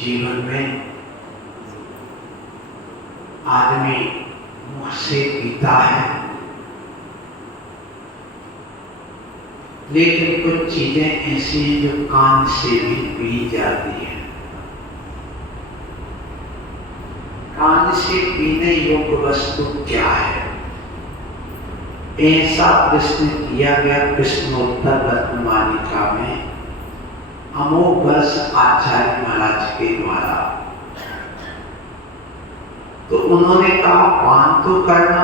जीवन में आदमी मुंह से पीता है, लेकिन कुछ चीजें ऐसी हैं जो कान से भी पी जाती हैं। कान से पीने योग्य वस्तु क्या है, ऐसा प्रश्न किया गया प्रश्नोत्तर रत्नमालिका में अमोघ वर्ष आचार्य महाराज के द्वारा। तो उन्होंने कहा पान तो करना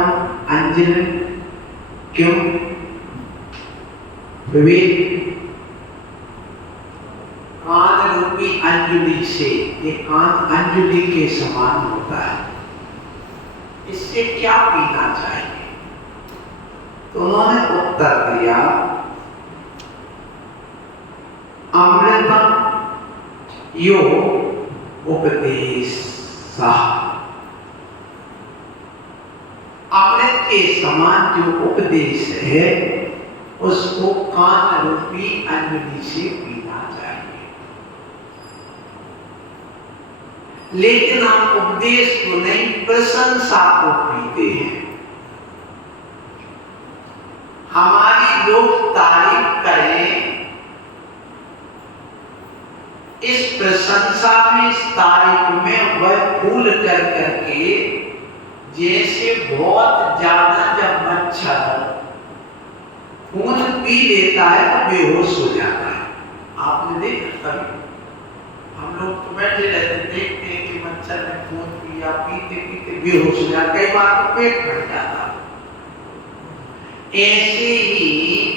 अंजलि क्यों विवेक, कान रूपी अंजुली से, ये कान अंजुली के समान होता है, इससे क्या पीना चाहिए? तो उन्होंने उत्तर दिया अमृतम यो उपदेश, अमृत के समान जो उपदेश है उसको कान रूपी अंजलि से पीना चाहिए। लेकिन हम उपदेश को नहीं, प्रशंसा को पीते हैं। हमारी लोग तारीफ करें, इस प्रशंसा में, इस तारीफ में वह फूल कर करके, जैसे बहुत ज्यादा जब मच्छर खून पी लेता है तो बेहोश हो जाता है। आपने देखा कभी? हम लोग तो बैठे रहते, देखते हैं कि मच्छर ने खून पिया, पीते पीते बेहोश हो जाता, कई बार तो पेट फट जाता। ऐसे ही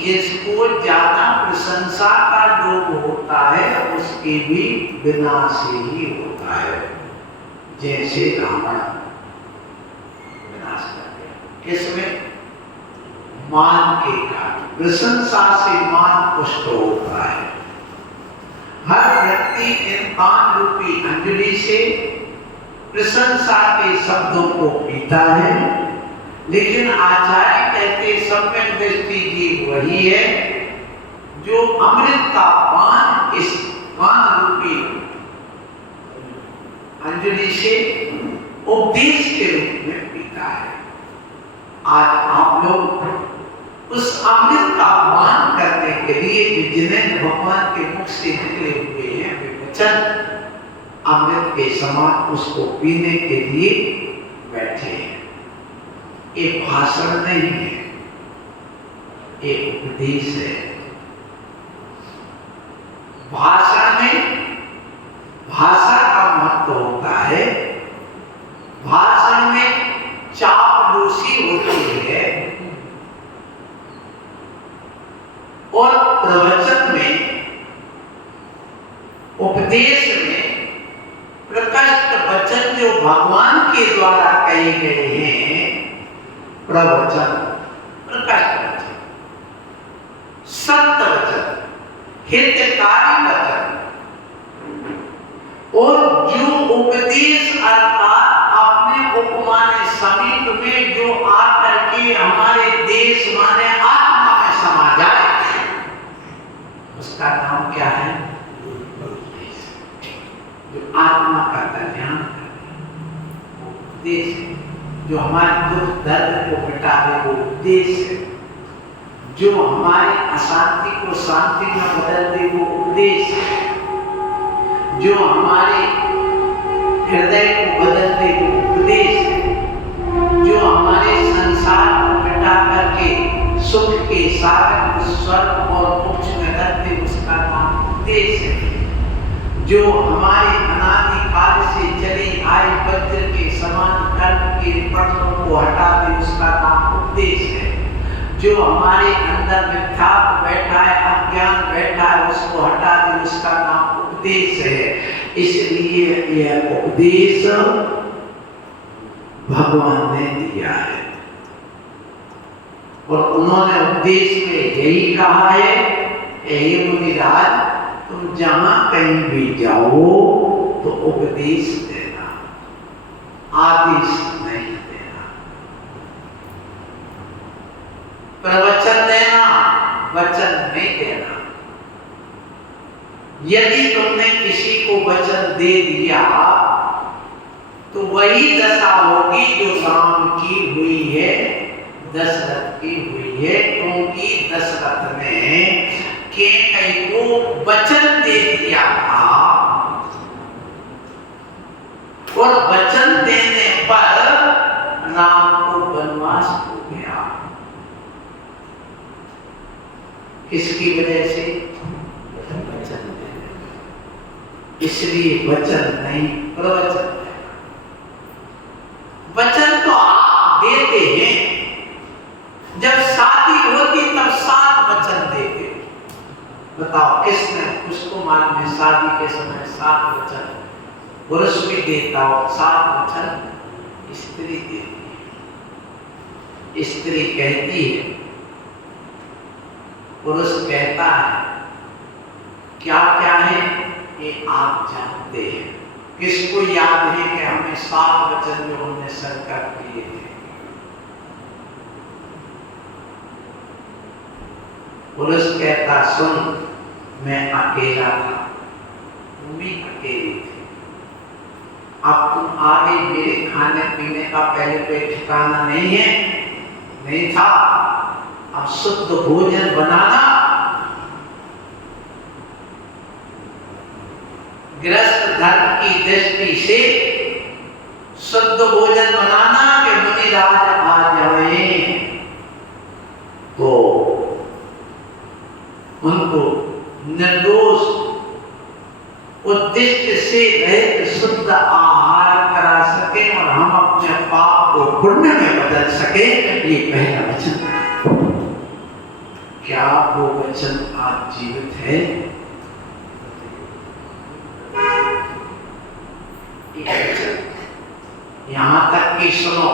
जिसको ज्यादा प्रशंसा का लोभ होता है उसके भी विनाश ही होता है। जैसे रावण विनाश कर गया, किसमें? मान के कारण। प्रशंसा से मान पुष्ट होता है। हर व्यक्ति इन कान रूपी अंजलि से प्रशंसा के शब्दों को पीता है, लेकिन आचार्य कहते सम्यक दृष्टि जी वही है जो अमृत का पान इस कान रूपी अंजलि से उपदेश के रूप में पीता है। आज आप लोग उस अमृत का पान करने के लिए जिन्हें भगवान के मुख से निकले हुए हैं वे वचन अमृत के समान उसको पीने के लिए बैठे हैं। एक भाषण नहीं है, एक उपदेश है। भाषण में भाषा का महत्व होता है, भाषण में चापलूसी होती है, और प्रवचन में, उपदेश में प्रकृष्ट वचन जो भगवान के द्वारा कहे गए हैं, प्रवचन, प्रकृष्ट वचन, सत्य वचन, हितकारी वचन, और जो उपदेश अर्थात अपने उपमाने समीप में जो आकर के हमारे देश माने आत्मा में समा जाए, उसका नाम क्या है? जो आत्मा का कल्याण करे, उपदेश है। जो हमारे दुख दर्द को मिटा दे वो उपदेश है। जो हमारे अशांति को शांति में बदल दे वो उपदेश है। जो हमारे हृदय को बदल दे वो उपदेश है। जो हमारे संसार को मिटा करके सुख के सागर स्वर्ग और मोक्ष में रख दे उसका नाम उपदेश है। जो हमारे अनादिकाल से चली आई वज्र के समान कर्म के पटलों को हटा दे उसका नाम उपदेश है। जो हमारे अंदर मिथ्या बैठा है, अज्ञान बैठा है, उसको हटा दे उसका नाम उपदेश है। इसलिए यह उपदेश भगवान ने दिया है, और उन्होंने उपदेश में यही कहा है, हे मुनिराज तुम जहां कहीं भी जाओ तो उपदेश देना, आदेश नहीं देना। प्रवचन देना, वचन नहीं देना। यदि तुमने किसी को वचन दे दिया तो वही दशा होगी जो राम की हुई है, दशरथ की हुई है, क्योंकि दशरथ ने कैकेयी को वचन दे दिया था और वचन देने पर राम को वनवास हो गया। किसकी वजह से? वचन देने। इसलिए वचन नहीं प्रवचन। वचन तो आप देते हैं, जब शादी होती तब 7 वचन देते। बताओ किसने उसको मालूम है शादी के समय 7 वचन पुरुष भी देता हो, 7 वचन स्त्री देती है। स्त्री कहती है, पुरुष कहता है, क्या क्या है ये आप जानते हैं। किसको याद है कि हमें 7 वचन जो हमने संकल्प किए थे? पुरुष कहता, सुन मैं अकेला था, तुम भी अकेले थे, अब तुम आगे मेरे खाने पीने का पहले कोई ठिकाना नहीं है, नहीं था, अब शुद्ध भोजन बनाना, गृहस्थ धर्म की दृष्टि से शुद्ध भोजन बनाना कि मुनिराज आ जाए तो उनको निर्दोष उद्देश्य से रहित शुद्ध आहार करा सके और हम अपने पाप को पुण्य में बदल सके। ये पहला वचन। क्या वो वचन आज जीवित है? यहां तक कि सुनो,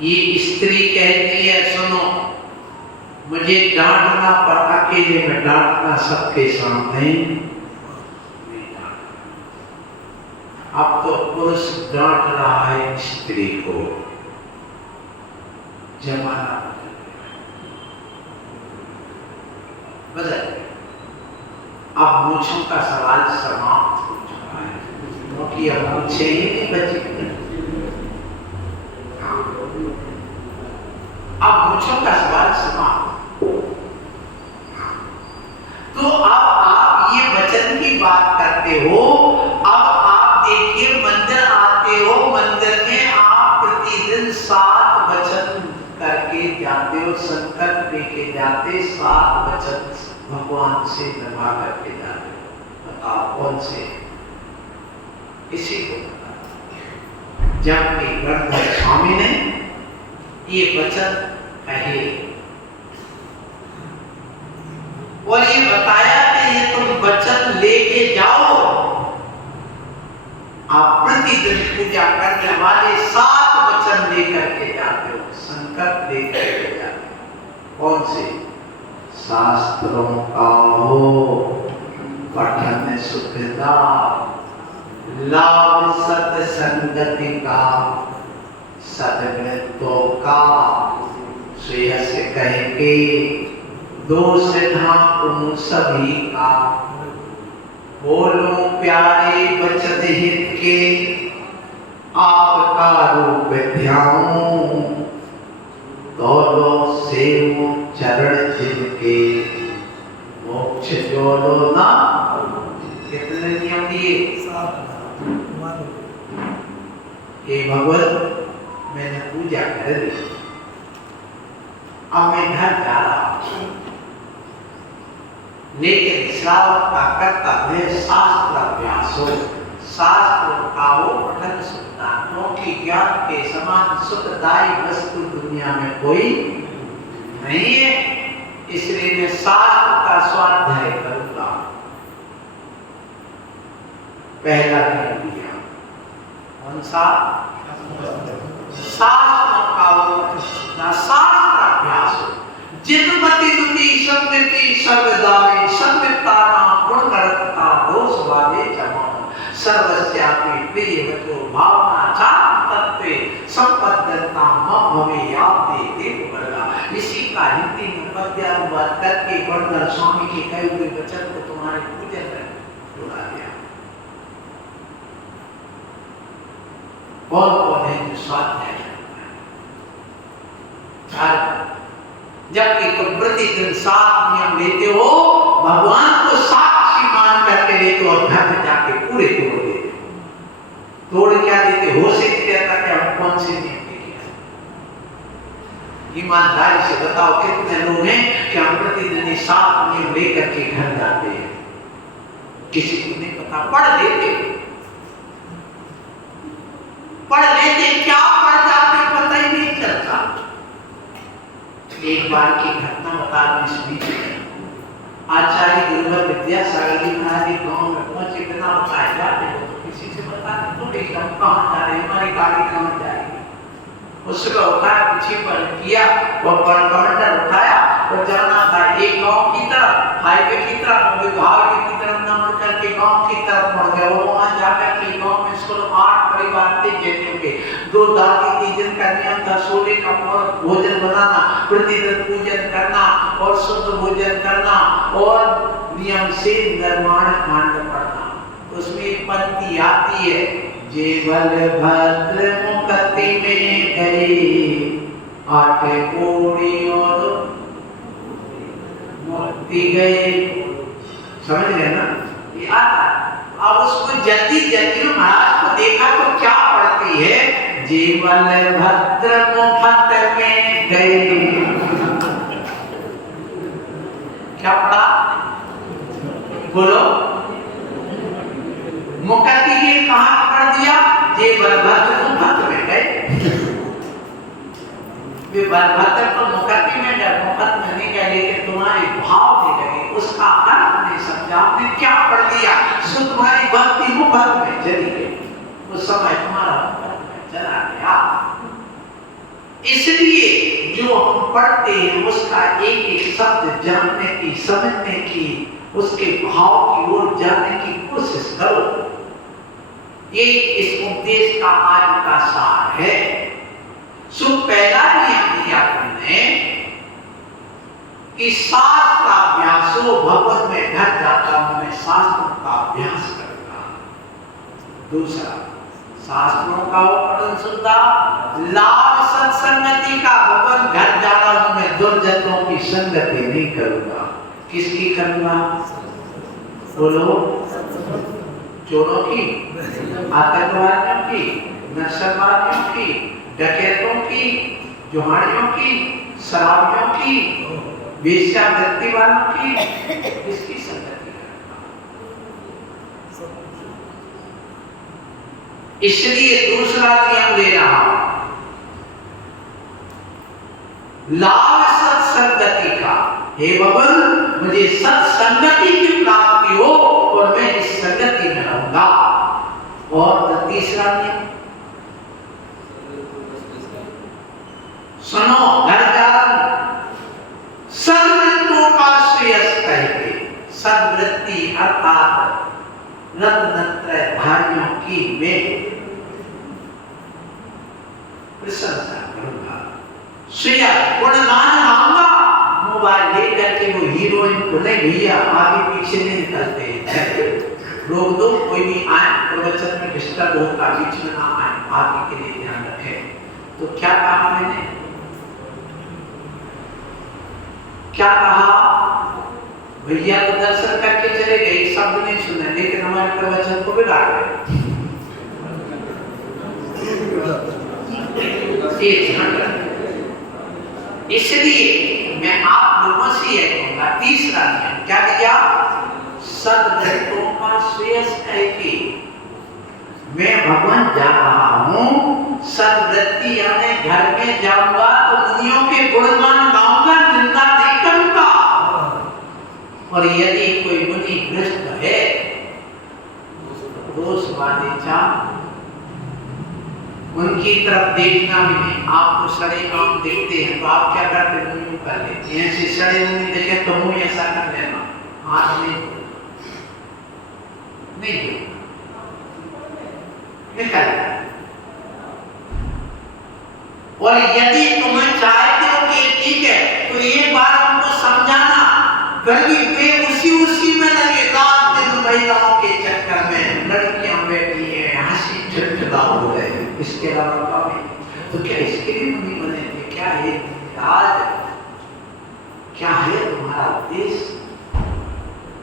ये स्त्री कहती है, सुनो मुझे डांटना पर अकेले में डांटना, सबके सामने नहीं डांटना। अब तो पुरुष डांट रहा है स्त्री को। जमाना बदल गया। अब मूंछों का सवाल समाप्त हो चुका है, क्योंकि अब मूंछें ही नहीं बची। अब मूंछों का सवाल समाप्त। तो अब आप ये वचन की बात करते हो। अब आप देखिए, मंदिर आते हो, मंदिर में आप प्रतिदिन 7 वचन करके जाते हो, संकल्प लेके जाते, 7 वचन भगवान से दबा करके जाते हो। बताओ कौन से? इसी को बता। जब कि गणधर स्वामी ने ये वचन कहे और ये बताया कि ये तुम वचन लेके जाओ। आप प्रतिदिन पूजा करने वाले 7 वचन लेकर के जाते हो, संकल्प लेकर के जाते हो। कौन से? शास्त्रों का हो पठन सुखदा, लाभ सत्संगति का, सद्वृत्तों का, श्रेयस कहेंगे, दोष तुम सभी का। बोलो प्यारे वचन हित के, आपका रूप ध्याऊं, दौलो सेवो चरण जिनके, मोक्ष जोलो ना। कितने नियम दिए? हे भगवत, मैंने पूजा कर ली, अब मैं घर जा रहा हूं, लेकिन श्रावक का कर्तव्य है शास्त्र अभ्यास हो, शास्त्र का हो पठन सुनना, क्योंकि ज्ञान के समान सुखदायी वस्तु दुनिया में कोई नहीं है। इसलिए मैं शास्त्र का स्वाध्याय करूंगा। पहला नियम दिया, कौन सा? शास्त्र का हो, शास्त्र अभ्यास हो। जितमति दुति सत्यति सर्वदायी, सत्यताना गुणरत्ता दोष वाले जमा, सर्वस्यापि प्रिय वचो भावना चार तत्वे संपद्दता मम भवे याते देव वर्गा। इसी का हिंदी में पद्यानुवाद करके बड़नर स्वामी के कहे हुए वचन को तुम्हारे पूजन में जोड़ा दिया। कौन है जो स्वाध्याय करता है? जबकि तुम प्रतिदिन 7 नियम लेते हो, भगवान को साक्षी मान करके लेते हो और घर में जाके पूरे तोड़ देते हो। तोड़ क्या देते हो? से रहता कि हम कौन से नियम लेके आए? ईमानदारी से बताओ कितने लोग हैं कि हम प्रतिदिन 7 नियम लेकर के घर जाते हैं? किसी को नहीं पता। पढ़ लेते क्या पढ़ जाते पता ही नहीं चलता। एक बार की घटना बता सुनी। आचार्य गुरुवर विद्यासागर जी महाराज गांव में पहुंचे, बिना बताए जाते हो तो किसी से बताते थोड़ी हम कहाँ जा रहे हैं, हमारी गाड़ी कहाँ जाएगी। उसको उठाया, पीछे पर किया, वो कमांडर उठाया और जाना था एक गांव की तरफ, हाईवे की तरफ, हाईवे की तरफ न मुड़ करके गांव की तरफ मुड़ गया। वो वहां जाकर के गांव में इसको 8 परिवार थे जैसे के 2 दादी थी जिनका नियम था सोने का भोजन बनाना, प्रतिदिन पूजन करना और शुद्ध भोजन करना और नियम से निर्माण कांड पढ़ना। उसमें एक पंक्ति आती है, जे बलभद्र मुक्ति में गए 8 कोड़ी और मुक्ति गए। समझ गए ना? ये आता है। अब उसको जल्दी महाराज को देखा तो क्या पढ़ती है? जे बलभद्र मुक्ति में गए। क्या पढ़ा? बोलो। मुक्ति ये कहाँ पढ़ दिया? जे बलभद्र मुक्ति में गए। वे बलभद्र तो मुक्ति में गए, मुक्ति में नहीं गए, लेकिन तुम्हारे भाव में गए, उसका अर्थ नहीं समझा। आपने क्या पढ़ लिया? सो तुम्हारी भक्ति मुक्ति में चली गई, उस समय तुम्हारा मुक्ति में चला गया। इसलिए जो हम पढ़ते हैं उसका एक एक शब्द जानने की, समझने की, उसके भाव की ओर जाने की कोशिश करो। ये इस उपदेश का आज का सार है। सो पहला नियम दिया तुमने कि शास्त्राभ्यासो, भगवत में घर जाता हूं मैं शास्त्रों का अभ्यास करूंगा। दूसरा, शास्त्रों का पठन सुनता, लाभ सत्संगति का, भगवान घर जा रहा हूं मैं दुर्जनों की संगति नहीं करूंगा। किसकी करूंगा? बोलो। चोरों की, आतंकवादियों की, नक्सलवादियों की, डकैतों की, जुहाड़ियों की, शराबियों की, वेश्यावृत्ति वालों की, किसकी संगति करूंगा? इसलिए दूसरा नियम ले रहा हूं, लाभ सत्संगति का। हे भगवान, मुझे सत्संगति की प्राप्ति हो और मैं इस संगति में रहूंगा। और तीसरा नियम सुनो, घर जा रहा हूं, सद्वृत्तों का श्रेयस कहते। सद्वृत्ति अर्थात रत्नत्रयधारियों की मैं प्रशंसा करूंगा, श्रेयस गुणगान गाऊंगा। मोबाइल लेकर के वो हीरोइन को नहीं भैया आगे पीछे नहीं निकलते हैं। रोक दो, कोई भी आए प्रवचन में डिस्टर्ब होता, बीच में ना आए, आगे के लिए ध्यान रखें। तो क्या कहा मैंने? क्या कहा? भैया तो दर्शन करके चले गए, एक शब्द नहीं सुने, लेकिन हमारे प्रवचन को बिगाड़ गए। इसलिए मैं आप लोगों से यह कहूंगा, तीसरा नियम क्या दिया? सद्वृत्तों का श्रेयस है कि मैं भगवान जा रहा हूं, सद्वृत्ति यानी घर में जाऊंगा तो मुनियों के गुणगान गाऊंगा, निंदा नहीं करूंगा। और यदि कोई मुनि भ्रष्ट है, दोष वादिचा, उनकी तरफ देखना भी नहीं। आपको सड़े आम देखते हैं तो आप क्या करते हैं? मुंह कर लेते हैं। ऐसे सड़े मुंह देखे तो मुंह ऐसा कर लेना, हाथ नहीं निकल। और यदि तुम्हें चाहते हो कि ठीक है तो एक बार हमको कभी वे उसी में लगे, रात दिन महिलाओं के चक्कर में लड़कियां बैठी है, हंसी ठिठोला हो रहे हैं, इसके अलावा कभी तो क्या इसके लिए मुनि बने थे? क्या है आज, क्या है तुम्हारा उद्देश्य?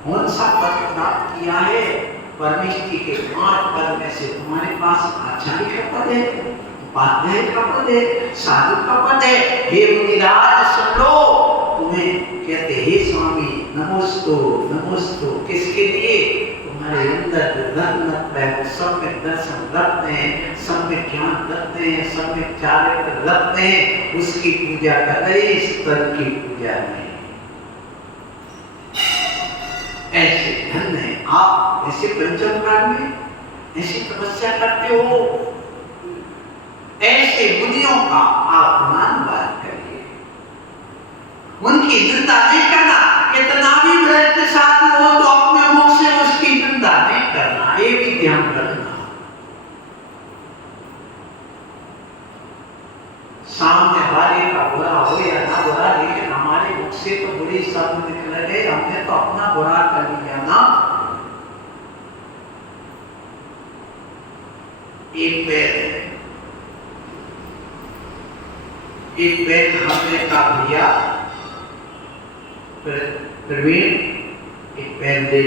कौन सा पद प्राप्त किया है? परमेष्टि के 5 पद में से तुम्हारे पास आचार्य का पद है, उपाध्याय का पद है, साधु का पद है। हे मुनिराज सुन लो, तुम्हें कहते हे स्वामी नमोस्तु नमोस्तु, किसके लिए? तुम्हारे अंदर रत्न है, सब में दर्शन रखते हैं, सब में ज्ञान रखते हैं, सब में चारित्र रखते हैं, उसकी पूजा कर रहे, इस तरह की पूजा नहीं। ऐसे धन है आप, ऐसे पंचम काल में ऐसी तपस्या करते हो, ऐसे मुनियों का आप अपमान करिए, उनकी निंदा नहीं करना। कितना भी भ्रष्ट साधु हो तो अपने मुख से उसकी निंदा नहीं करना, ये भी ध्यान रखना। सामने वाले का बुरा हो या ना बुरा, लेकिन हमारे मुख से तो बुरी शब्द निकल गए, हमने तो अपना बुरा कर लिया ना। एक बैग हमने का दिया, प्रवीण एक पेन दे,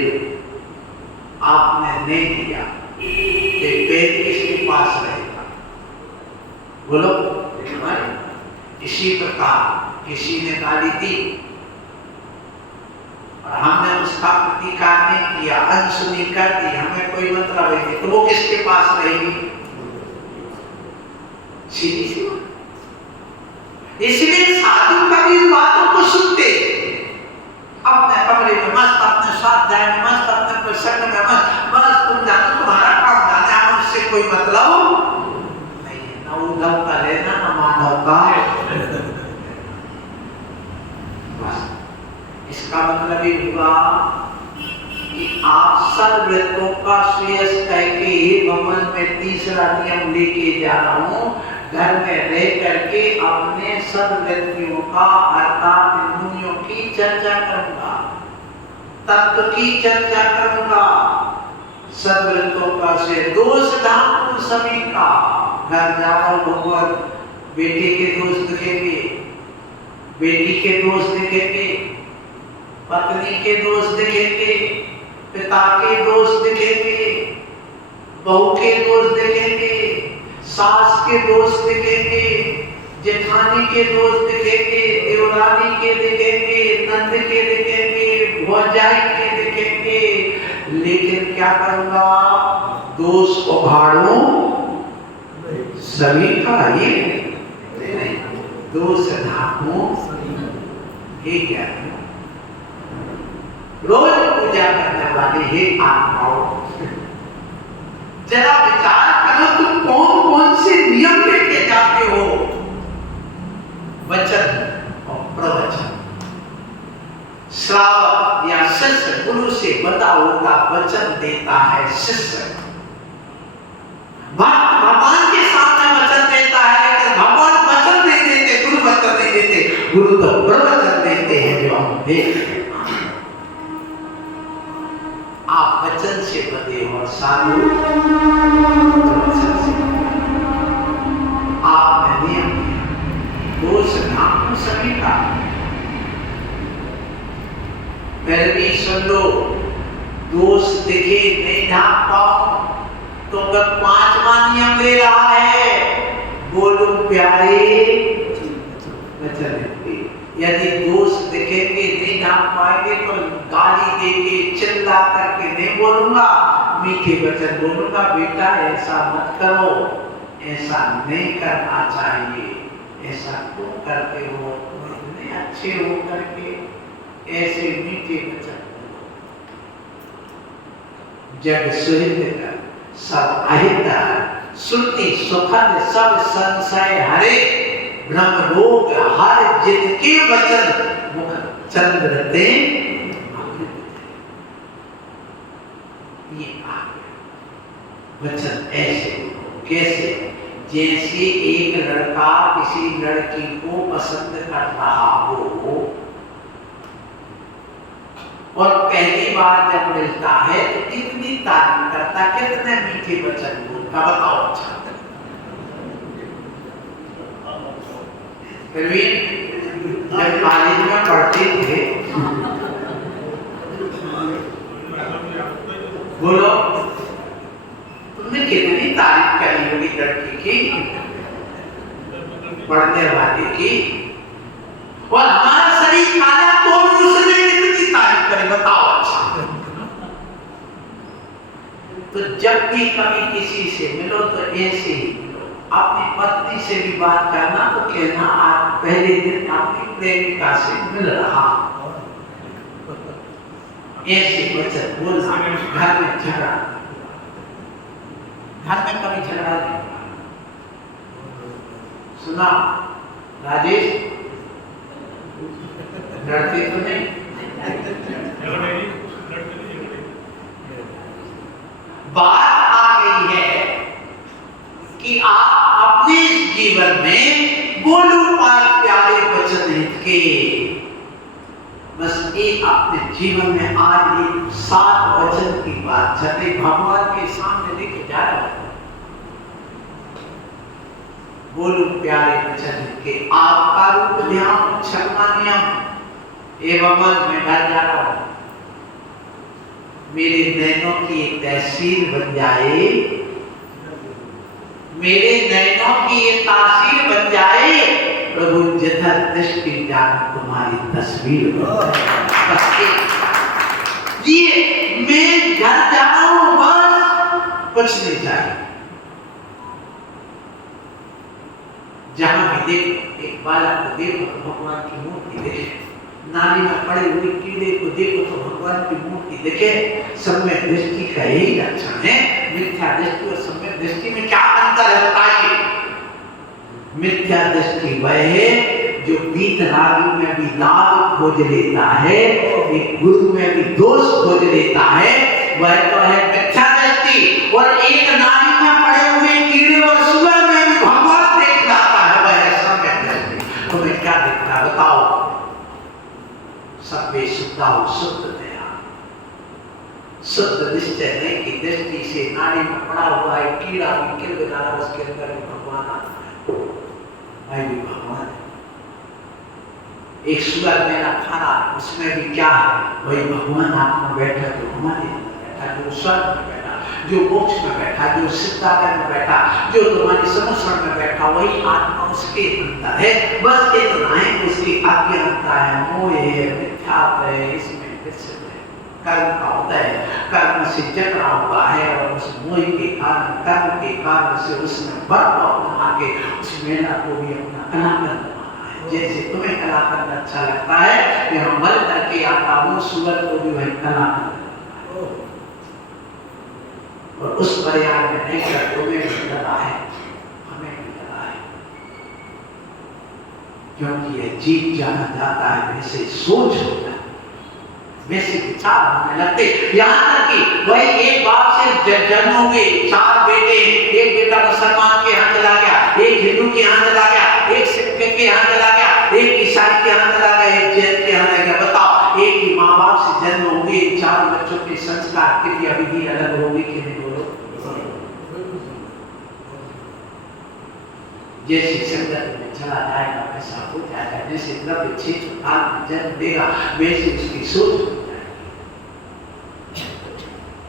आपने नहीं दिया, एक पेन किसके पास रहेगा? बोलो। इसी प्रकार किसी ने गाली दी और हमने उसका प्रतिकार नहीं किया, अनसुनी कर दी, हमें कोई मतलब नहीं, तो वो किसके पास रहेगी? सीधी सी बात। इसलिए साधु कभी बातों को सुनते, अपने कमरे में मस्त, अपने स्वाध्याय में मस्त, अपने प्रसंग में मस्त, बस तुम जानो तुम्हारा काम जाने, हम उससे कोई मतलब नहीं है, ना उद्धव का लेना ना मानव का। बस इसका मतलब ये हुआ कि आप सर्वव्रतों का श्रेयस कह के भवन में तीसरा नियम लेके जा रहा हूँ, घर में रह करके अपने सब व्यक्तियों का अर्थात मुनियों की चर्चा करूंगा, तत्व की चर्चा करूंगा, सब व्रतों का से दोष ढांकू सभी का। घर जाओ भगवान, बेटे के दोष दिखेंगे, बेटी के दोष दिखेंगे, पत्नी के दोष दिखेंगे, पिता के दोष दिखेंगे, बहू के दोष दिखेंगे, सास के दोष दिखेंगे, जेठानी के दोष दिखेंगे, देवरानी के दिखेंगे, नंद के दिखेंगे, भौजाई के दिखेंगे, लेकिन क्या करूंगा? दोष उभारूं सभी का, ये नहीं, दोष ढांकूं ये क्या है? रोज पूजा करने वाले हे आत्माओं, जरा विचार करो तुम कौन कौन से नियम लेके जाते हो? वचन और प्रवचन, श्रावक या शिष्य गुरु से बता होता वचन देता है शिष्य, भक्त भगवान के सामने वचन देता है, लेकिन भगवान वचन नहीं देते, गुरु वचन नहीं देते, गुरु तो प्रवचन देते हैं जो हम देखते हैं। आप वचन से बंधे हो, साधु वचन से, आपने नियम दिया, दोष ढांकू सभी का, फिर भी सुन लो, दोष दिखे नहीं ढांक पाओ तो अगर 5वां नियम ले रहा है, बोलो प्यारे वचन दे। यदि दोष दिखेंगे नहीं ढांक पाएंगे तो गाली देके चिल्ला करके नहीं बोलूंगा, मीठे वचन बोलूंगा, बेटा ऐसा मत करो, ऐसा नहीं करना चाहिए, ऐसा क्यों करते हो, तुम इतने अच्छे हो करके ऐसे मीठे वचन बोलो। जग सुहित कर सब अहित, श्रुति सुखद सब संशय हरे, ब्रह्म रोग हर जितके वचन मुख चंद्र ते। ये वचन ऐसे कैसे? जैसे एक लड़का किसी लड़की को पसंद कर रहा हो, और पहली बार जब मिलता है तो इतनी तारीफ करता, कितने मीठे वचन बोलता, बताओ। अच्छा फिर भी जब कॉलेज में पढ़ते थे, बोलो तुमने कितनी तारीफ करी होगी लड़की की, पढ़ने वाले की, और हमारा शरीर काला तो उसने कितनी तारीफ करी, बताओ। अच्छा तो जब भी कभी किसी से मिलो तो ऐसे ही मिलो। अपनी पत्नी से भी बात करना तो कहना आज पहले दिन अपनी प्रेमिका से मिल रहा, ऐसे वचन बोलना। घर में झगड़ा, घर में कभी झगड़ा नहीं सुना राजेश, लड़ते तो नहीं, बात आ गई है कि आप अपने जीवन में बोलो पार प्यारे वचन हित के। बस एक अपने जीवन में आज एक 7 वचन की बात छठे भगवान के सामने लेके जा रहा हूं। बोलो प्यारे वचन के, आपका रूप ध्यान क्षमा नियम एवं मैं डर जा रहा हूं, मेरे नैनों की एक तहसील बन जाए, मेरे नैनों की ये तासीर बन जाए, प्रभु जिधर दृष्टि जान तुम्हारी तस्वीर ये मैं घर जाऊं, बस कुछ नहीं चाहिए। जहां भी देखो, एक बालक को देखो तो भगवान की मूर्ति देखे, नाली में पड़े हुए कीड़े को देखो तो भगवान की मूर्ति देखे। सब में दृष्टि का यही लक्षण है, मिथ्या दृष्टि और सम्यक दृष्टि में क्या अंतर है बताइए। मिथ्या दृष्टि वह है जो वीतरागी में भी लाभ खोज लेता है, एक गुरु में भी दोष खोज लेता है, वह तो है मिथ्या दृष्टि। और एक नाली में पड़े हुए कीड़े और सुअर में भी भगवान देख जाता है, वह है सम्यक दृष्टि। तुम्हें क्या दिखता है बताओ। सभ्य शुद्धा शुद्ध दया, शुद्ध निश्चय नहीं की दृष्टि से नाली में पड़ा हुआ है कीड़ा भी किलबिला, उसके अंदर भी भगवान आता है, भाई भी भगवान है। एक सुअर मेरा खाना, उसमें भी क्या है, वही भगवान आत्मा बैठा, जो हमारे अंदर बैठा, जो स्वर्ग में बैठा, जो मोक्ष में बैठा, जो सिद्धार्थ में बैठा, जो तुम्हारी समुद्र में बैठा, वही आत्मा उसके अंदर है। बस इतना है, उसकी अज्ञानता है, मोह है, मिथ्यात्व है, इसमें कर्म का होता है, कर्म से जकड़ा हुआ है और उस मोह के कारण, कर्म के कारण से उसने बर्फ बना के उस मेला को भी अपना कलाकंद बनाना है। जैसे तुम्हें कलाकंद अच्छा लगता है, मैं मल करके आता हूँ, सुअर को भी वही कलाकंद, और उस पर्याय में नहीं कर तुम्हें भी लगा है, हमें भी लगा है, क्योंकि यह जीव जाना जाता है, वैसे सोच होता है, वैसे विचार होने लगते। यहाँ तक कि वही एक बाप से जन्म हुए 4 बेटे, एक बेटा मुसलमान के यहाँ चला गया, एक हिंदू के यहाँ चला गया, एक सिख के यहाँ चला गया, एक ईसाई के यहाँ चला गया, एक जैन के यहाँ चला गया। बताओ, एक ही माँ बाप से जन्म होंगे, 4 बच्चों के संस्कार क्रिया विधि अलग होगी कि नहीं? बोलो। जैसे संगत में चला जाएगा वैसा हो जाएगा, जैसे द्रव्य क्षेत्र काल में जन्म देगा वैसे उसकी सोच हो जाएगी।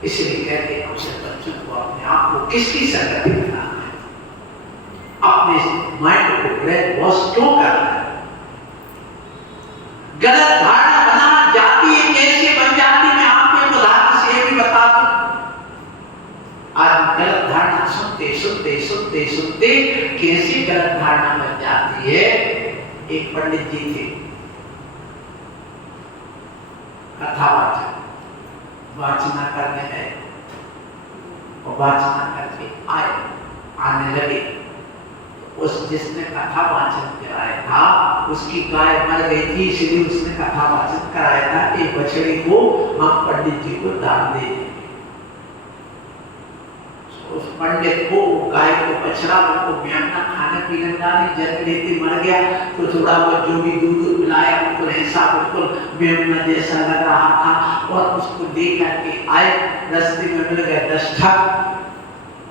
इसलिए कहते हैं अपने बच्चों को, अपने आप को किसकी संगति में लाना है, अपने माइंड को ब्रेन वॉश क्यों करना है। गलत धारणा बना जाती है, कैसे बन जाती है, मैं आपको एक उदाहरण से भी बता दूं। आज गलत धारणा सुनते सुनते सुनते सुनते कैसी गलत धारणा बन जाती है। एक पंडित जी थे, कथावाचक, वाचना करने गए और वाचना करके आने लगे। उस जिसने कथा वाचन कराया था उसकी गाय मर गई थी, इसलिए उसने कथा वाचन कराया था कि बछड़े को हम पंडित जी को दान दे देंगे। उस पंडित को गाय को बछड़ा को मेमना खाने पीने डाली, जन्म लेते मर गया तो थोड़ा बहुत जो भी दूध पिलाया उनको ऐसा बिल्कुल मेमना जैसा लग रहा था। और उसको देख करके आए, रास्ते में मिल गए 10 ठग।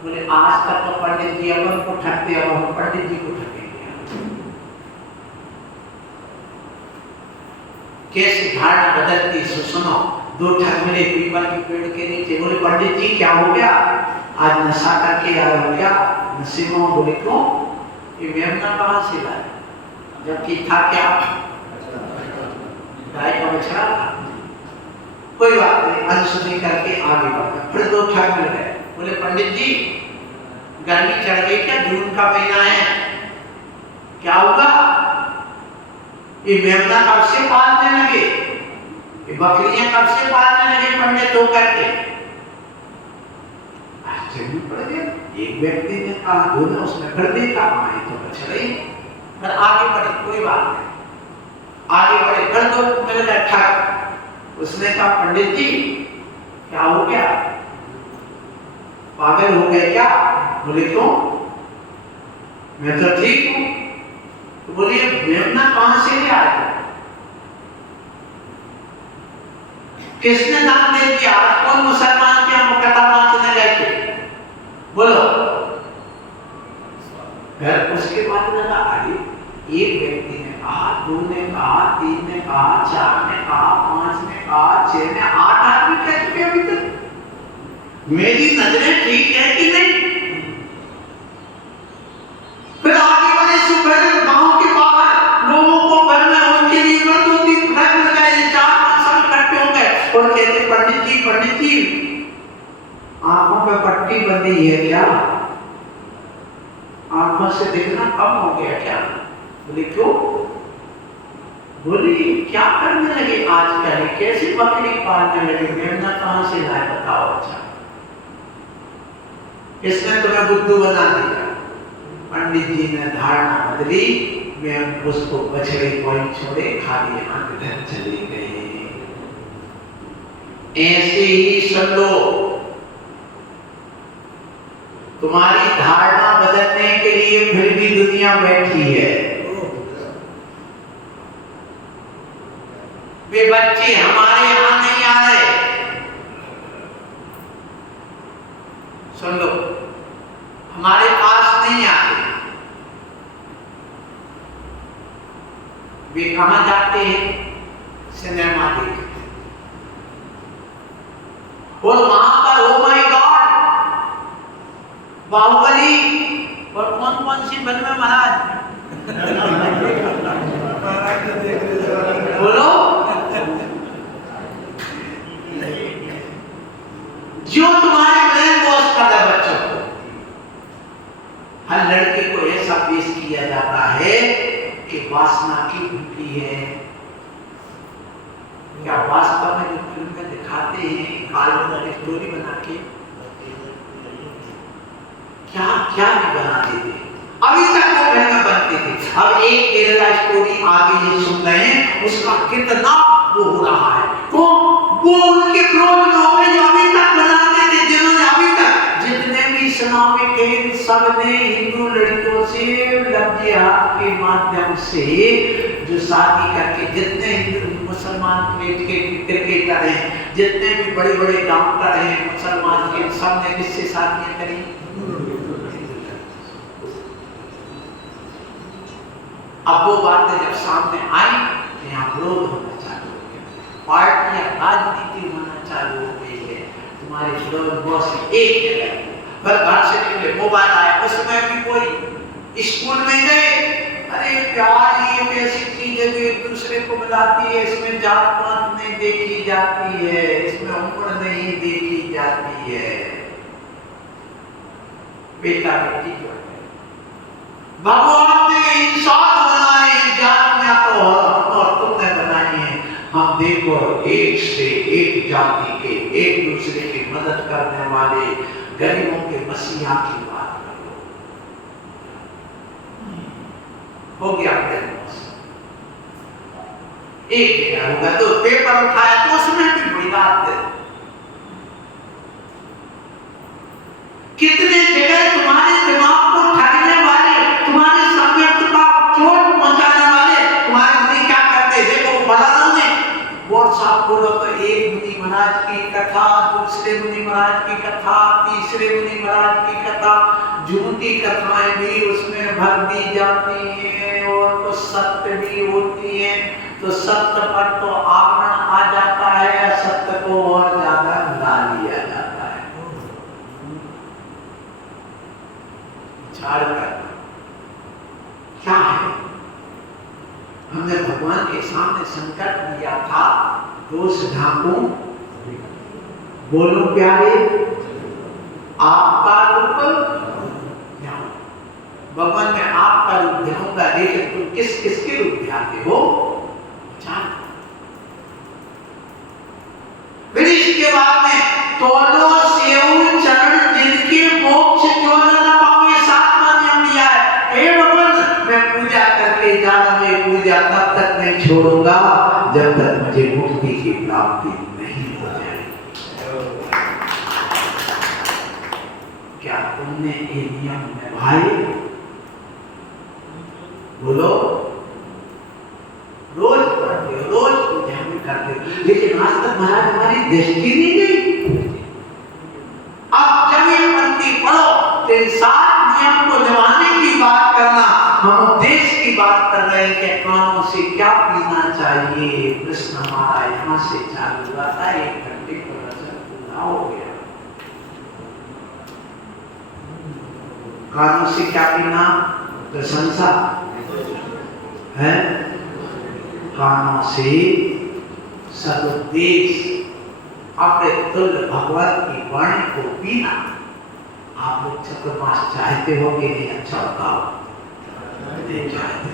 बोले आज तक तो पंडित जी अपन को ठगते, अब हम पंडित जी को ठगेंगे। कैसे धारणा बदलती सुनो। 2 ठग मिले पीपल के पेड़ के नीचे। बोले पंडित जी क्या हो गया, आज नशा करके आए हो क्या? नसीबों। बोले क्यों? ये मेमना कहाँ से लाए? जबकि था क्या? गाय का बछड़ा था। कोई बात नहीं, अनसुनी करके आगे बढ़ा। फिर 2 ठग मिल गए। बोले पंडित जी गर्मी चढ़ गई क्या? जून का महीना है, क्या होगा? ये मेमना कब से पालने लगे, ये बकरियां कब से पालने लगे पंडित होकर के? आश्चर्य पड़ गया। एक व्यक्ति ने कहा, दोनों उसने फिर देखा, ये तो बछड़ा ही। फिर आगे बढ़े, कोई बात नहीं, आगे बढ़े। फिर 2 मिल गए ठग। उसने कहा पंडित जी क्या हो गया, पागल हो गए क्या? बोले क्यों? मैं तो ठीक हूं। तो बोलिए मेमना कहां से ले आए? किसने दान दे दिया? आज कौन मुसलमान के यहाँ कथा नाचने गए थे? बोलो। फिर उसके बाद लगा, अरे एक व्यक्ति ने कहा, 2 ने कहा, 3 ने कहा, 4 ने कहा, 5 ने कहा, 6 ने, 8 आदमी कह चुके अभी तक। मेरी नजरें ठीक है कि नहीं? फिर आगे बढ़े, सुबह गांव के बाहर लोगों को घर में उनके लिए 2-3 घर मिल गए, 4-5 सब इकट्ठे हो गए और कहते पंडित जी आंखों पे पट्टी बंधी है क्या? आंखों से देखना कम हो गया क्या? बोले क्यों? बोले क्या करने लगे आजकल, कैसे बकरी पालने लगे, मेमना कहां से लाए बताओ? अच्छा इसने तुम्हें बुद्धू बना दिया। पंडित जी ने धारणा बदली, मैं उसको बछड़े को छोड़े, खाली हाथ घर चले गए। ऐसे ही सुन लो, तुम्हारी धारणा बदलने के लिए फिर भी दुनिया बैठी है। वे बच्चे हमारे यहां नहीं आ रहे, सुन लो, हमारे पास नहीं आते। वे कहां जाते हैं? सिनेमा देखते। और वहां पर ओ माय गॉड, बाहुबली और कौन-कौन सी फिल्में महाराज बोलो, जो तुम्हारे ब्रेन वॉश कर रहा बच्चों को। हर लड़के को ऐसा पेश किया जाता है कि वासना की भूखी है। क्या वास्तव में जो फिल्म में दिखाते हैं काल्पनिक स्टोरी बना के क्या क्या नहीं बनाते थे? अभी तक वो फिल्में बनती थी। अब एक केरला स्टोरी आगे ये सुन रहे हैं, उसका कितना वो हो रहा है। तो वो उनके क्रोध में हो गए जो अभी तक बनाते थे, जिन्होंने अभी तक जितने भी इस्लामिक हैं सबने हिंदू लड़कियों से लव जिहाद के माध्यम से जो शादी करके, जितने हिंदू मुसलमान के क्रिकेटर हैं, जितने भी बड़े बड़े डॉक्टर हैं मुसलमान के, सबने किससे शादियां करी? अब वो बातें जब सामने आई तो यहाँ विरोध होना चालू हो गया, पार्टियां राजनीति होना चालू हो गई है। तुम्हारे विरोध बॉस एक जगह पर घर से निकले, मोबाइल आया, उसमें भी कोई स्कूल में गए, अरे प्यार ये ऐसी चीज है जो एक दूसरे को मिलाती है, इसमें जात पात नहीं देखी जाती है, इसमें उम्र नहीं देखी जाती है। बेटा बेटी जो भगवान ने इंसान बनाए, जातियां तो हम और तुमने बनाई है। हम देखो एक से एक जाति के, एक दूसरे की मदद करने वाले गरीबों के मसीहा की बात करो। हो गया एक जगह होगा तो पेपर उठाया तो उसमें भी बुरी बात है। कितने महाराज की कथा, दूसरे मुनि महाराज की कथा, तीसरे मुनि महाराज की कथा, झूठी कथाएं भी उसमें भर दी जाती हैं और कुछ सत्य भी होती हैं। तो सत्य पर तो आवरण आ जाता है, असत्य को और ज्यादा ला लिया जाता है। विचार करना क्या है। हमने भगवान के सामने संकट दिया था, दोष ढांकूं, बोलो प्यारे, आपका रूप भगवान में आपका रूप ध्याऊंगा, लेकिन तुम किस किसके रूप ध्याते हो? फिर इसके बाद में तोलो सेऊ चरण जिनके मोक्ष क्यों न पाऊंगे, सातवां नियम दिया है। हे भगवान, मैं पूजा करके जाना, मैं पूजा तब तक नहीं छोड़ूंगा जब तक मुझे मुक्ति की प्राप्ति नहीं हो जाए। क्या तुमने ये नियम निभाए? बोलो। रोज पढ़ते हो, रोज पूजा भी करते हो, लेकिन आज तक महाराज हमारी दृष्टि नहीं गई। अब जब ये पंक्ति पढ़ो तो 7 नियम को निभाने की बात करना, हम उद्देश्य की बात कर रहे हैं कि कानों से क्या पीना चाहिए। प्रश्न हमारा यहाँ से चालू हुआ था, 1 घंटे का वचन पूरा हो गया। कानों से क्या पीना? प्रशंसा है। कानों से सदुद्देश्य अपने तुल्य भगवत की वाणी को पीना। आप लोग चतुर्मास चाहते हो कि नहीं? अच्छा बताओ। नहीं चाहते,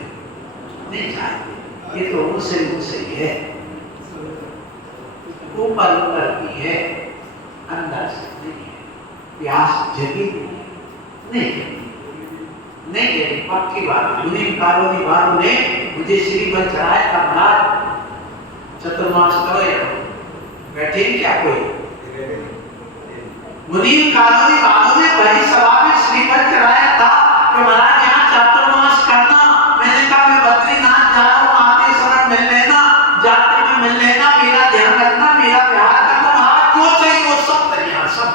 नहीं चाहते। ये तो उनसे ही है, ऊपर ऊपर की है, अंदर से नहीं है। प्यास जगी नहीं, नहीं है, पक्की बात। मुनि कालोनी वालों ने मुझे श्रीफल चढ़ाया था, महाराज चतुर्मास करो या बैठे क्या कोई? मुनि कालोनी वालों ने बड़ी सभा में श्रीफल चढ़ाया था कि महाराज यहाँ चातुर्मास करना। मैंने कहा मैं बद्रीनाथ जा रहा हूँ, आते समय मिल लेना, जाते में मिल लेना, मेरा ध्यान रखना, मेरा प्यार करना। महाराज जो चाहिए वो सब तैयार, सब।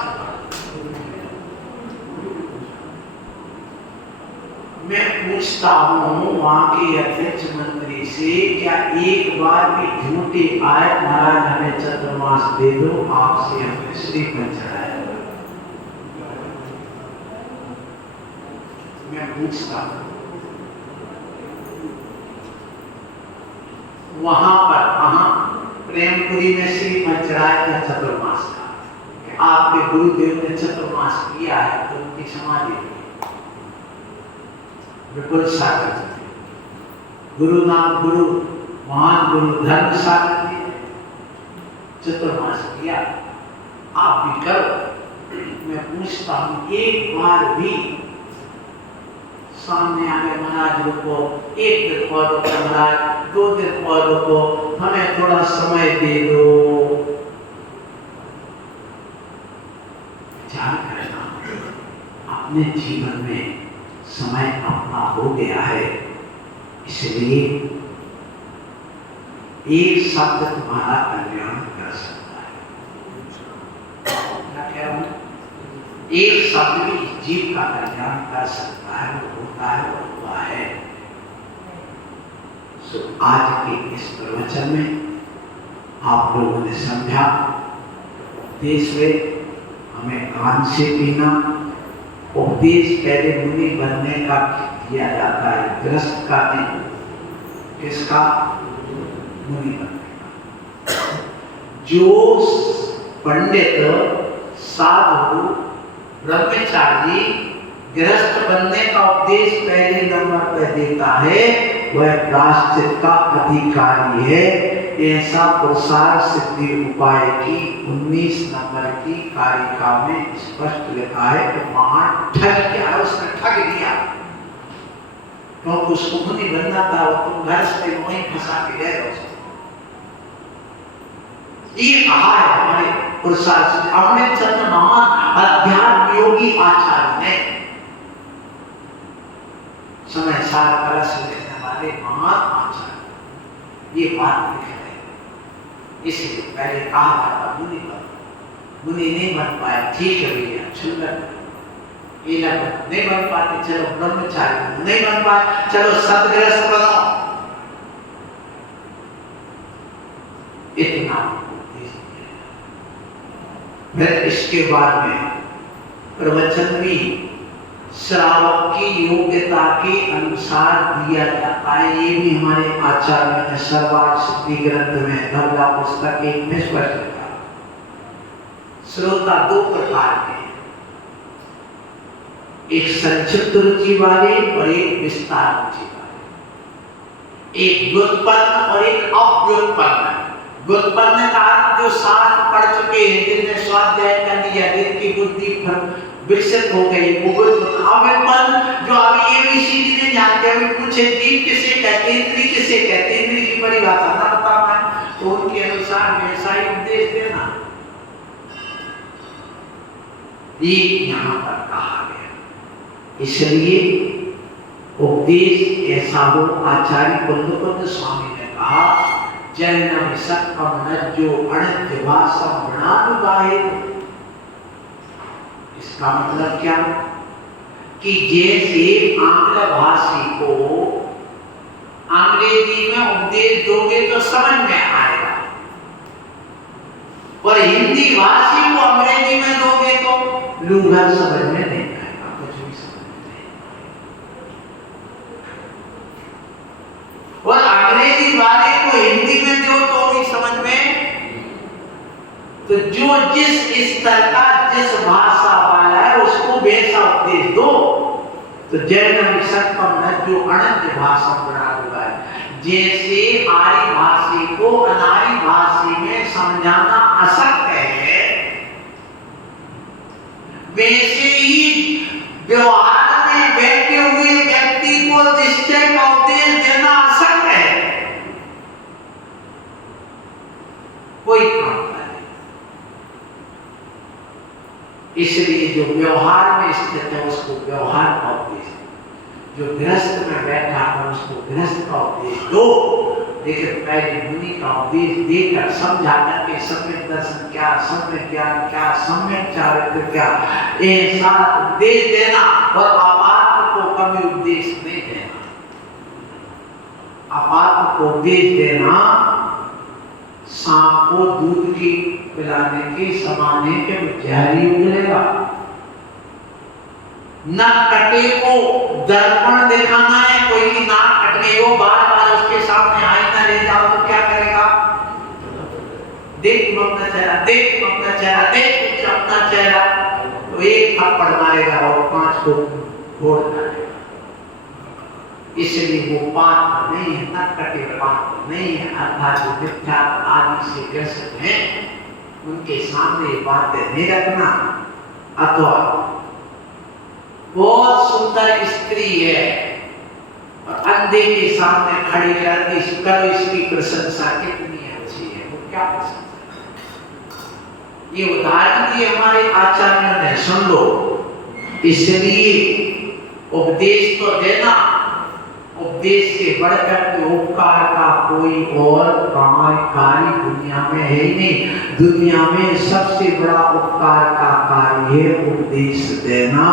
मैं पूछता हूँ वहाँ के अध्यक्ष मंत्री से, क्या एक बार भी झूठी आए महाराज हमें चतुर्मास दे दो, आपसे हमने श्रीफल चढ़ाया? मैं पूछता हूँ। वहां पर प्रेमपुरी में श्रीफल चढ़ाया था चतुर्मास का। आपके गुरुदेव ने चतुर्मास किया है तो उनकी समाधि बिल्कुल सागर जी, गुरु नाम गुरु, महान गुरु धर्म सागर जी चतुर्मास किया। आप भी करो। मैं पूछता हूँ, एक बार भी सामने आगे महाराज रुको, 1 दिन और रुको महाराज, 2 दिन और रुको, हमें थोड़ा समय दे दो। विचार करना, अपने जीवन में समय अपना हो गया है, इसलिए एक शब्द तुम्हारा कल्याण कर सकता है। क्या कह रहा हूं? एक शब्द भी जीव का कल्याण कर सकता है, वो होता है, वो हुआ है। सो आज के इस प्रवचन में आप लोगों ने समझा, उपदेश में हमें कान से पीना। उपदेश पहले मुनि बनने का किया जाता है, गृहस्थ का नहीं। किसका? मुनि बनने का। जो पंडित, साधु, ब्रह्मचारी गृहस्थ बनने का उपदेश पहले नंबर पर देता है, वह प्रायश्चित का अधिकारी है। ऐसा प्रसार सिद्धि उपाय की 19 नंबर की कारिका में स्पष्ट लिखा है कि महान ठग क्या है, उसने ठग दिया। क्योंकि उसको मुनि बनना था, वो तुम घर से वहीं फंसा के गए हो। ये कहा है हमारे प्रसार सिद्धि अमृत चंद्र महान अध्यात्म योगी आचार्य ने, समय सार कलश लिखने वाले महान आचार्य, ये बात लिखे। इसलिए पहले कहा था मुनि बन, मुनि नहीं बन पाया, ठीक है भैया, क्षुल्लक नहीं बन पाते, चलो ब्रह्मचारी, नहीं बन पाए, चलो सदगृहस्थ बनो। इतना फिर इसके बाद में प्रवचन भी श्रावक की योग्यता के अनुसार दिया जाता है। ये भी हमारे आचार्य ने सर्वार्थ सिद्धि ग्रंथ में धवला पुस्तक 1 में स्पष्ट लिखा। श्रोता 2 प्रकार के, एक संक्षिप्त रुचि वाले और एक विस्तार रुचि वाले, एक व्युत्पन्न और एक अव्युत्पन्न। व्युत्पन्न का जो शास्त्र पढ़ चुके हैं, जिनने स्वाध्याय कर लिया, जिनकी बुद्धि विकसित हो गई, वो अव्युत्पन्न जो अभी एबीसीडी नहीं जानते, अभी पूछे जीव किसे कहते हैं, इंद्री किसे कहते हैं, इंद्री की परिभाषा ना बता पाए तो उनके अनुसार वैसा ही उपदेश देना, ये यहाँ पर कहा गया। इसलिए उपदेश ऐसा हो, आचार्य कुंदकुंद स्वामी ने कहा, जैन सकम नज्जो अणित्य वासम गुणानुगाहे। इसका मतलब क्या कि जैसे आंग्ल भाषी को अंग्रेजी में उपदेश दोगे तो समझ में आएगा, और हिंदी भाषी को अंग्रेजी में दोगे तो लूढ़ा समझ में नहीं आएगा, कुछ भी समझ में नहीं। और अंग्रेजी वाले को हिंदी में दो तो भी समझ में, तो जो जिस स्तर का जिस भाषा वाला है उसको वैसा उपदेश दो। तो जैन सकम न जो अनंत भाषा बना हुआ है, जैसे आर्य भाषी को अनार्य भाषी में समझाना असक्त है, वैसे ही व्यवहार में बैठे हुए व्यक्ति को निश्चय का उपदेश देना असक्त है। कोई काम नहीं। इसलिए जो व्यवहार में स्थित है उसको व्यवहार का उपदेश, जो गृहस्थ में बैठा है उसको गृहस्थ का उपदेश दो। लेकिन पहले मुनि का उपदेश देकर समझा करके सम्यक दर्शन क्या, सम्यक ज्ञान क्या, सम्यक चारित्र क्या, ऐसा उपदेश देना, और अपात्र को कभी उपदेश नहीं देना। अपात्र को उपदेश देना सांप को दूध की पिलाने के समान है कि जहरी उगलेगा। नाक कटे को दर्पण दिखाना है, कोई की नाक कट गई हो, बार बार उसके सामने आईना ले जाओ तो क्या करेगा? देख तुम अपना चेहरा, देख तुम अपना चेहरा, देख तुम अपना चेहरा, तो एक थप्पड़ मारेगा और 5 को फोड़ डालेगा। इसलिए वो पात्र नहीं है, नाक कटे पात्र नहीं है, अर्थात जो मिथ्या आदि से ग्रसित हैं उनके सामने बातें नहीं रखना। अथवा बहुत सुंदर स्त्री है और अंधे के सामने खड़ी रहती, करो इसकी प्रशंसा कितनी अच्छी है, वो क्या प्रशंसा? ये उदाहरण दिए हमारे आचार्यों ने, सुन लो। इसलिए उपदेश तो देना, उपदेश से बढ़कर के उपकार का कोई और कार्य दुनिया में है ही नहीं। दुनिया में सबसे बड़ा उपकार का कार्य है उपदेश देना,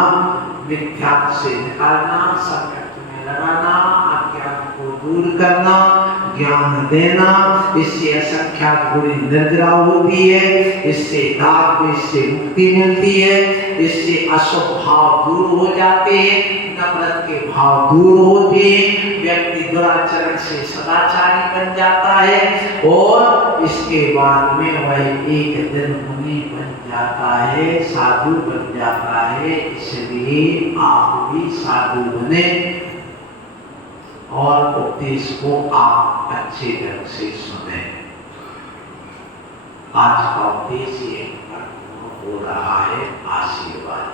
मिथ्या से निकालना, सत्य में लगाना, अज्ञान को दूर करना, ज्ञान देना। इससे असंख्यात बुरी निद्रा होती है, इससे दाग से मुक्ति मिलती है, इससे अशुभ भाव दूर हो जाते हैं, नफरत के भाव दूर होते हैं, व्यक्ति दुराचरण से सदाचारी बन जाता है, और इसके बाद में वह एक दिन मुनि बन जाता है, साधु बन जाता है। इसलिए आप भी साधु बने और उपदेश को आप अच्छे ढंग से सुने। आज का उपदेश ये हो रहा है। आशीर्वाद।